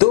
2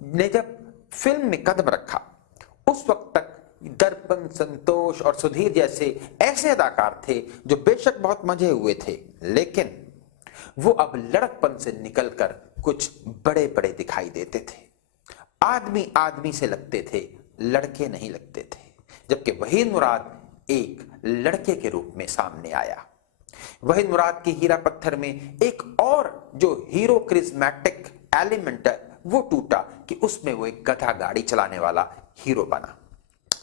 نے جب فلم میں قدم رکھا اس وقت تک درپن، سنتوش اور سدھیر جیسے ایسے اداکار تھے جو بے شک بہت مزے ہوئے تھے، لیکن وہ اب لڑک پن سے نکل کر کچھ بڑے بڑے دکھائی دیتے تھے۔ آدمی آدمی سے لگتے تھے، لڑکے نہیں لگتے تھے، جبکہ وحید مراد ایک لڑکے کے روپ میں سامنے آیا۔ وحید مراد کی ہیرا پتھر میں ایک اور جو ہیرو کرزمیٹک ایلیمنٹ ہے وہ ٹوٹا کہ اس میں وہ ایک گدھا گاڑی چلانے والا ہیرو بنا،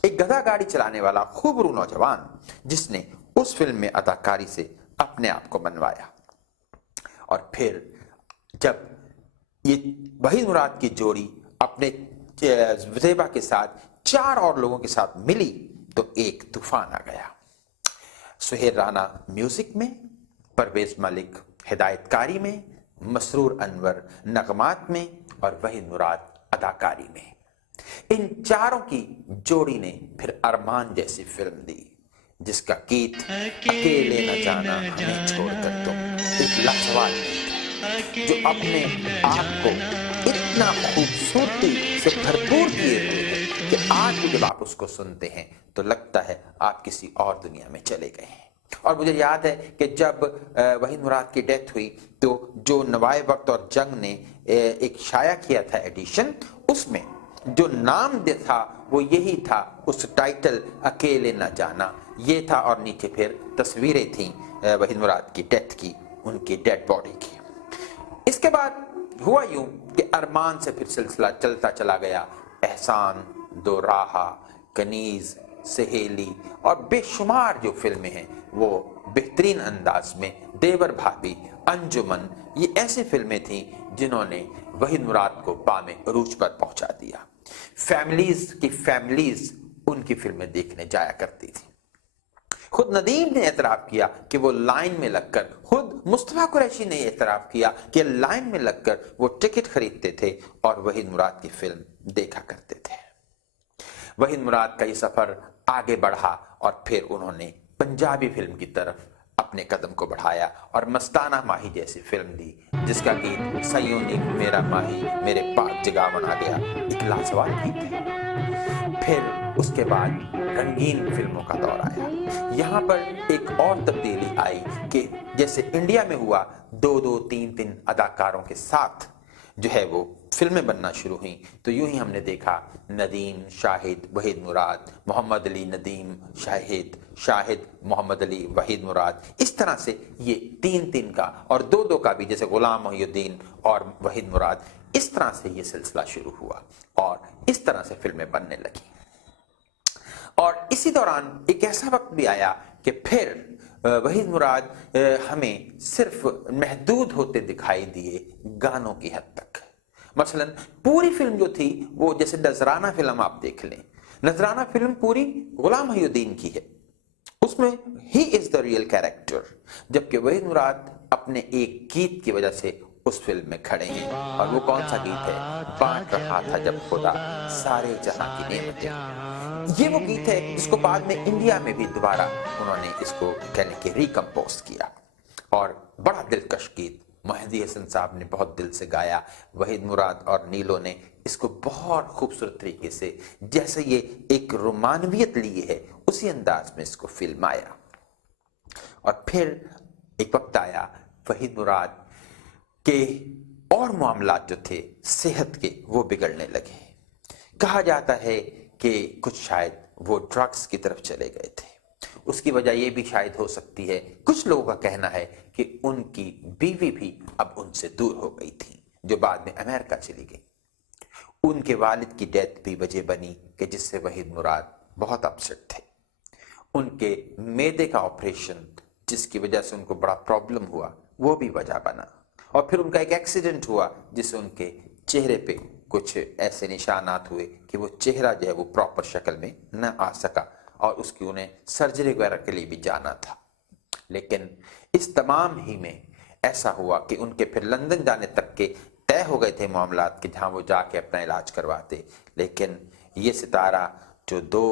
ایک گدھا گاڑی چلانے والا خوبرو نوجوان جس نے اس فلم میں اداکاری سے اپنے آپ کو منوایا۔ اور پھر جب یہ وحید مراد کی جوڑی اپنے زیبا کے ساتھ 4 اور لوگوں کے ساتھ ملی تو ایک طوفان آ گیا۔ سہیل رانا میوزک میں، پرویز ملک ہدایت کاری میں، مسرور انور نغمات میں اور وحید مراد اداکاری میں، ان چاروں کی جوڑی نے پھر ارمان جیسی فلم دی جس کا گیت اکیلے نہ جانا ہمیں چھوڑ کر تم، ایک لاجواب گیت جو اپنے آپ کو اتنا خوبصورتی سے بھرپور کیے ہوئے ہے کہ آج بھی جب آپ اس کو سنتے ہیں تو لگتا ہے آپ کسی اور دنیا میں چلے گئے ہیں۔ اور مجھے یاد ہے کہ جب وحید مراد کی ڈیتھ ہوئی تو جو نوائے وقت اور جنگ نے ایک شائع کیا تھا ایڈیشن، اس میں جو نام تھا وہ یہی تھا، اس ٹائٹل اکیلے نہ جانا یہ تھا، اور نیچے پھر تصویریں تھیں وحید مراد کی ڈیتھ کی، ان کی ڈیڈ باڈی کی۔ اس کے بعد ہوا یوں کہ ارمان سے پھر سلسلہ چلتا چلا گیا، احسان، دو راہا، کنیز، سہیلی اور بے شمار جو فلمیں ہیں وہ بہترین انداز میں، دیور بھابھی، انجمن، یہ ایسی فلمیں تھیں جنہوں نے وحید مراد کو بام عروج پر پہنچا دیا۔ فیملیز کی فیملیز ان کی فلمیں دیکھنے جایا کرتی تھی۔ خود ندیم نے اعتراف کیا کہ وہ لائن میں لگ کر، خود مصطفیٰ قریشی نے اعتراف کیا کہ لائن میں لگ کر وہ ٹکٹ خریدتے تھے اور وحید مراد کی فلم دیکھا کرتے تھے۔ وحید مراد کا یہ سفر آگے بڑھا اور پھر انہوں نے پنجابی فلم کی طرف اپنے قدم کو بڑھایا اور مستانہ ماہی جیسی فلم دی جس کا گیت سیوں نے میرا ماہی میرے پاک جگاون آ گیا ایک لاجواب گیت ہے۔ پھر اس کے بعد رنگین فلموں کا دور آیا۔ یہاں پر ایک اور تبدیلی آئی کہ جیسے انڈیا میں ہوا 2 3 اداکاروں کے ساتھ جو ہے وہ فلمیں بننا شروع ہوئیں، تو یوں ہی ہم نے دیکھا ندیم، شاہد، وحید مراد، محمد علی، ندیم، شاہد، محمد علی، وحید مراد، اس طرح سے یہ 3 کا اور 2 کا بھی، جیسے غلام محی الدین اور وحید مراد، اس طرح سے یہ سلسلہ شروع ہوا اور اس طرح سے فلمیں بننے لگیں۔ اور اسی دوران ایک ایسا وقت بھی آیا کہ پھر وحید مراد ہمیں صرف محدود ہوتے دکھائی دیے گانوں کی حد تک۔ مثلا پوری فلم جو تھی وہ جیسے نذرانہ فلم آپ دیکھ لیں، نذرانہ فلم پوری غلام محی الدین کی ہے، اس میں ہی از دا ریئل کیریکٹر، جبکہ وحید مراد اپنے ایک گیت کی وجہ سے اس فلم میں کھڑے ہیں، اور وہ کون سا گیت ہے؟ بانٹ رہا تھا جب خدا سارے جہاں کی نعمتیں۔ یہ وہ گیت ہے جس کو بعد میں انڈیا میں بھی دوبارہ انہوں نے اس کو کہنے کے ریکمپوز کیا، اور بڑا دلکش گیت مہدی حسن صاحب نے بہت دل سے گایا، وحید مراد اور نیلو نے اس کو بہت خوبصورت طریقے سے، جیسے یہ ایک رومانویت لیے ہے اسی انداز میں اس کو فلمایا۔ اور پھر ایک وقت آیا وحید مراد کے اور معاملات جو تھے صحت کے وہ بگڑنے لگے، کہا جاتا ہے کہ کچھ شاید وہ ڈرگز کی طرف چلے گئے تھے، اس کی وجہ یہ بھی شاید ہو سکتی ہے، کچھ لوگوں کا کہنا ہے کہ ان کی بیوی بھی اب ان سے دور ہو گئی تھی جو بعد میں امریکہ چلی گئی۔ ان کے والد کی ڈیتھ بھی وجہ بنی کہ جس سے وحید مراد بہت اپسٹ تھے۔ ان کے معدے کا آپریشن جس کی وجہ سے ان کو بڑا پرابلم ہوا وہ بھی وجہ بنا، اور پھر ان کا ایک ایکسیڈنٹ ہوا جس سے ان کے چہرے پہ کچھ ایسے نشانات ہوئے کہ وہ چہرہ جو ہے وہ پراپر شکل میں نہ آ سکا، اور اس کی انہیں سرجری وغیرہ کے لیے بھی جانا تھا۔ لیکن اس تمام ہی میں ایسا ہوا کہ ان کے پھر لندن جانے تک کے طے ہو گئے تھے معاملات کہ جہاں وہ جا کے اپنا علاج کرواتے، لیکن یہ ستارہ جو 2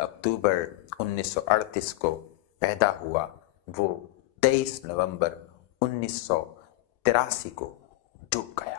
اکتوبر 1938 کو پیدا ہوا وہ 23 نومبر 1983 کو ڈوب گیا۔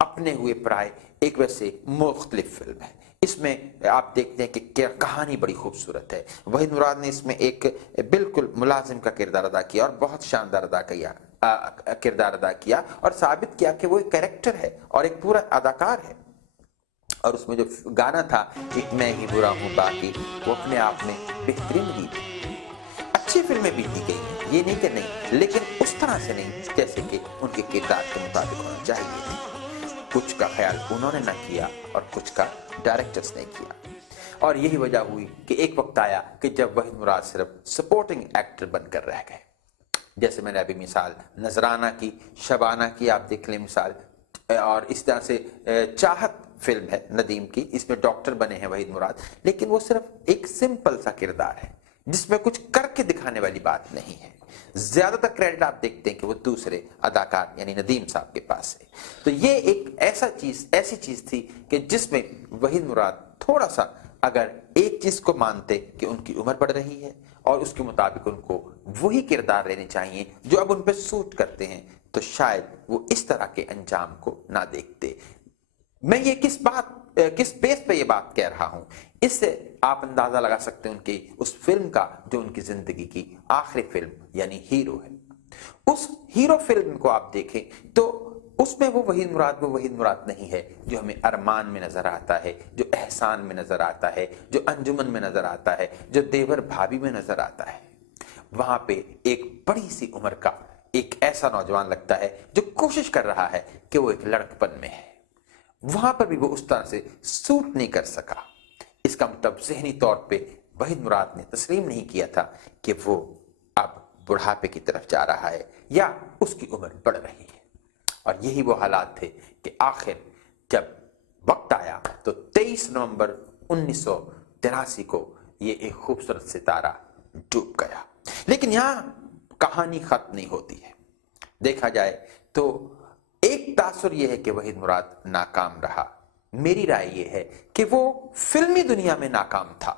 اپنے ہوئے پرائے ایک ویسے مختلف فلم ہے. اس میں آپ دیکھتے ہیں کہ کیا کہانی بڑی خوبصورت ہے. وحید مراد نے اس میں ایک بالکل ملازم کا کردار ادا کیا اور بہت شاندار کردار ادا کیا اور ثابت کیا کہ وہ ایک کریکٹر ہے اور ایک پورا اداکار ہے. اور اس میں جو گانا تھا ایک میں ہی برا ہوں باقی، وہ اپنے آپ میں بہترین گیت ہے. اچھی فلمیں بھی دی گئی ہیں، یہ نہیں کہ نہیں، لیکن اس طرح سے نہیں جیسے کہ ان کے کردار کے مطابق ہونا چاہیے تھی. کچھ کا خیال انہوں نے نہ کیا اور کچھ کا ڈائریکٹرز نے کیا. اور یہی وجہ ہوئی کہ ایک وقت آیا کہ جب وحید مراد صرف سپورٹنگ ایکٹر بن کر رہ گئے. جیسے میں نے ابھی مثال نذرانہ کی، شبانہ کی آپ دیکھ لیں مثال، اور اس طرح سے چاہت فلم ہے ندیم کی، اس میں ڈاکٹر بنے ہیں وحید مراد، لیکن وہ صرف ایک سمپل سا کردار ہے جس میں کچھ کر کے دکھانے والی بات نہیں ہے. زیادہ تر کریڈٹ آپ دیکھتے ہیں کہ وہ دوسرے اداکار یعنی ندیم صاحب کے پاس ہے. تو یہ ایک ایسی چیز تھی کہ جس میں وحید مراد تھوڑا سا اگر ایک چیز کو مانتے کہ ان کی عمر بڑھ رہی ہے اور اس کے مطابق ان کو وہی کردار لینے چاہیے جو اب ان پہ سوٹ کرتے ہیں، تو شاید وہ اس طرح کے انجام کو نہ دیکھتے. میں یہ کس بیس پہ یہ بات کہہ رہا ہوں، اس سے آپ اندازہ لگا سکتے ہیں ان کی اس فلم کا جو ان کی زندگی کی آخری فلم یعنی ہیرو ہے. اس ہیرو فلم کو آپ دیکھیں تو اس میں وہ وحید مراد نہیں ہے جو ہمیں ارمان میں نظر آتا ہے، جو احسان میں نظر آتا ہے، جو انجمن میں نظر آتا ہے، جو دیور بھابھی میں نظر آتا ہے. وہاں پہ ایک بڑی سی عمر کا ایک ایسا نوجوان لگتا ہے جو کوشش کر رہا ہے کہ وہ ایک لڑکپن میں ہے. وہاں پر بھی وہ اس طرح سے سوٹ نہیں کر سکا. اس کا مطلب ذہنی طور پہ وحید مراد نے تسلیم نہیں کیا تھا کہ وہ اب بڑھاپے کی طرف جا رہا ہے یا اس کی عمر بڑھ رہی ہے. اور یہی وہ حالات تھے کہ آخر جب وقت آیا تو 23 نومبر 1983 کو یہ ایک خوبصورت ستارہ ڈوب گیا. لیکن یہاں کہانی ختم نہیں ہوتی ہے. دیکھا جائے تو ایک تاثر یہ ہے کہ وحید مراد ناکام رہا. میری رائے یہ ہے کہ وہ فلمی دنیا میں ناکام تھا،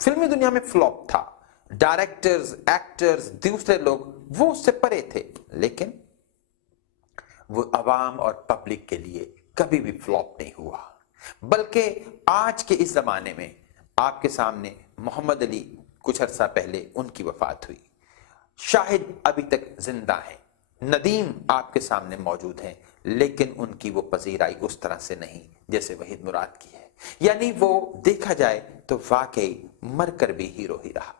فلمی دنیا میں فلاپ تھا. ڈائریکٹرز، ایکٹرز، دوسرے لوگ وہ اس سے پرے تھے، لیکن وہ عوام اور پبلک کے لیے کبھی بھی فلاپ نہیں ہوا. بلکہ آج کے اس زمانے میں آپ کے سامنے محمد علی کچھ عرصہ پہلے ان کی وفات ہوئی، شاہد ابھی تک زندہ ہیں، ندیم آپ کے سامنے موجود ہیں، لیکن ان کی وہ پذیرائی اس طرح سے نہیں جیسے وحید مراد کی ہے. یعنی وہ دیکھا جائے تو واقعی مر کر بھی ہیرو ہی رہا.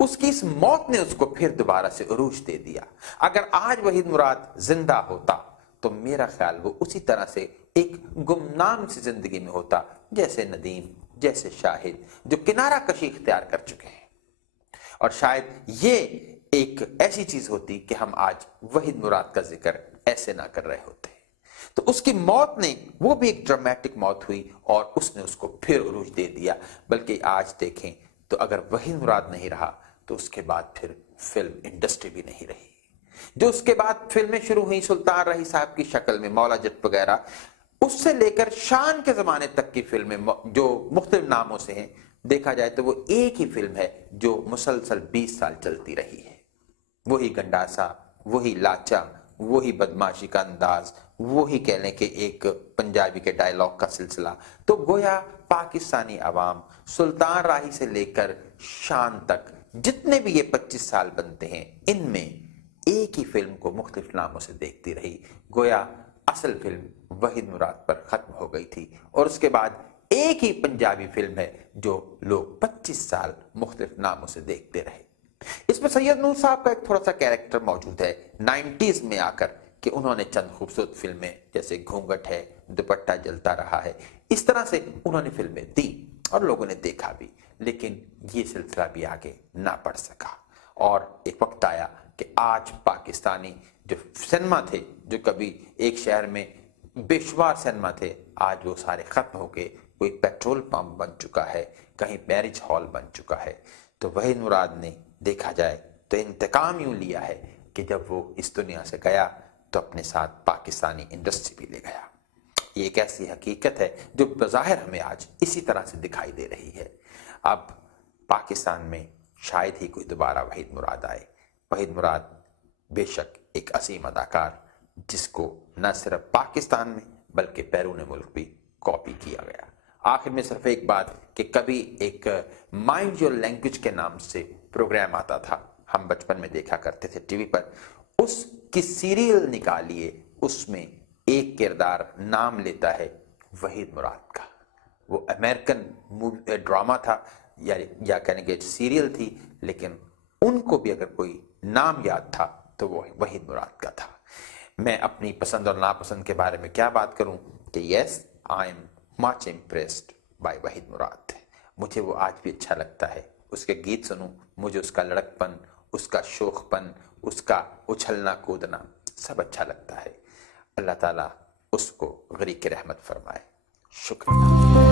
اس کی اس موت نے اس کو پھر دوبارہ سے عروج دے دیا. اگر آج وحید مراد زندہ ہوتا تو میرا خیال وہ اسی طرح سے ایک گمنام سی زندگی میں ہوتا جیسے ندیم، جیسے شاہد، جو کنارہ کشی اختیار کر چکے ہیں. اور شاید یہ ایک ایسی چیز ہوتی کہ ہم آج وحید مراد کا ذکر ایسے نہ کر رہے ہوتے. تو اس کی موت نے، وہ بھی ایک ڈرامیٹک موت ہوئی اور اس نے اس کو پھر عروج دے دیا. بلکہ آج دیکھیں تو اگر وحید مراد نہیں رہا تو اس کے بعد پھر فلم انڈسٹری بھی نہیں رہی. جو اس کے بعد فلمیں شروع ہوئی سلطان راہی صاحب کی شکل میں، مولا جٹ وغیرہ، اس سے لے کر شان کے زمانے تک کی فلمیں جو مختلف ناموں سے ہیں، دیکھا جائے تو وہ ایک ہی فلم ہے جو مسلسل 20 سال چلتی رہی ہے. وہی گنڈاسا، وہی لاچا، وہی بدماشی کا انداز، وہی کہہ لیں کہ ایک پنجابی کے ڈائلاگ کا سلسلہ. تو گویا پاکستانی عوام سلطان راہی سے لے کر شان تک جتنے بھی یہ 25 سال بنتے ہیں، ان میں ایک ہی فلم کو مختلف ناموں سے دیکھتی رہی. گویا اصل فلم وحید مراد پر ختم ہو گئی تھی اور اس کے بعد ایک ہی پنجابی فلم ہے جو لوگ 25 سال مختلف ناموں سے دیکھتے رہے. اس میں سید نور صاحب کا ایک تھوڑا سا کیریکٹر موجود ہے 90s میں آ کر، کہ انہوں نے چند خوبصورت فلمیں جیسے گھونگھٹ ہے، دوپٹہ جلتا رہا ہے، اس طرح سے انہوں نے فلمیں دی اور لوگوں نے دیکھا بھی. لیکن یہ سلسلہ بھی آگے نہ بڑھ سکا اور ایک وقت آیا کہ آج پاکستانی جو سینما تھے، جو کبھی ایک شہر میں بے شمار سینما تھے، آج وہ سارے ختم ہو کے کوئی پیٹرول پمپ بن چکا ہے، کہیں میرج ہال بن چکا ہے. تو وحید مراد نے دیکھا جائے تو انتقام یوں لیا ہے کہ جب وہ اس دنیا سے گیا تو اپنے ساتھ پاکستانی انڈسٹری بھی لے گیا. یہ ایک ایسی حقیقت ہے جو بظاہر ہمیں آج اسی طرح سے دکھائی دے رہی ہے. اب پاکستان میں شاید ہی کوئی دوبارہ وحید مراد آئے. وحید مراد بے شک ایک عظیم اداکار، جس کو نہ صرف پاکستان میں بلکہ بیرون ملک بھی کاپی کیا گیا۔ آخر میں صرف ایک بات کہ کبھی ایک مائنڈ یور لینگویج کے نام سے پروگرام آتا تھا، ہم بچپن میں دیکھا کرتے تھے ٹی وی پر، اس کی سیریل نکالیے، اس میں ایک کردار نام لیتا ہے وحید مراد کا۔ وہ امریکن ڈراما تھا یا کہنے کہ سیریل تھی، لیکن ان کو بھی اگر کوئی نام یاد تھا تو وہ وحید مراد کا تھا۔ میں اپنی پسند اور ناپسند کے بارے میں کیا بات کروں کہ yes I am much impressed by Waheed Murad. مجھے وہ آج بھی اچھا لگتا ہے، اس کے گیت سنوں مجھے اس کا لڑک پن، اس کا شوخ پن، اس کا اچھلنا کودنا سب اچھا لگتا ہے۔ اللہ تعالیٰ اس کو غریق رحمت فرمائے۔ شکریہ۔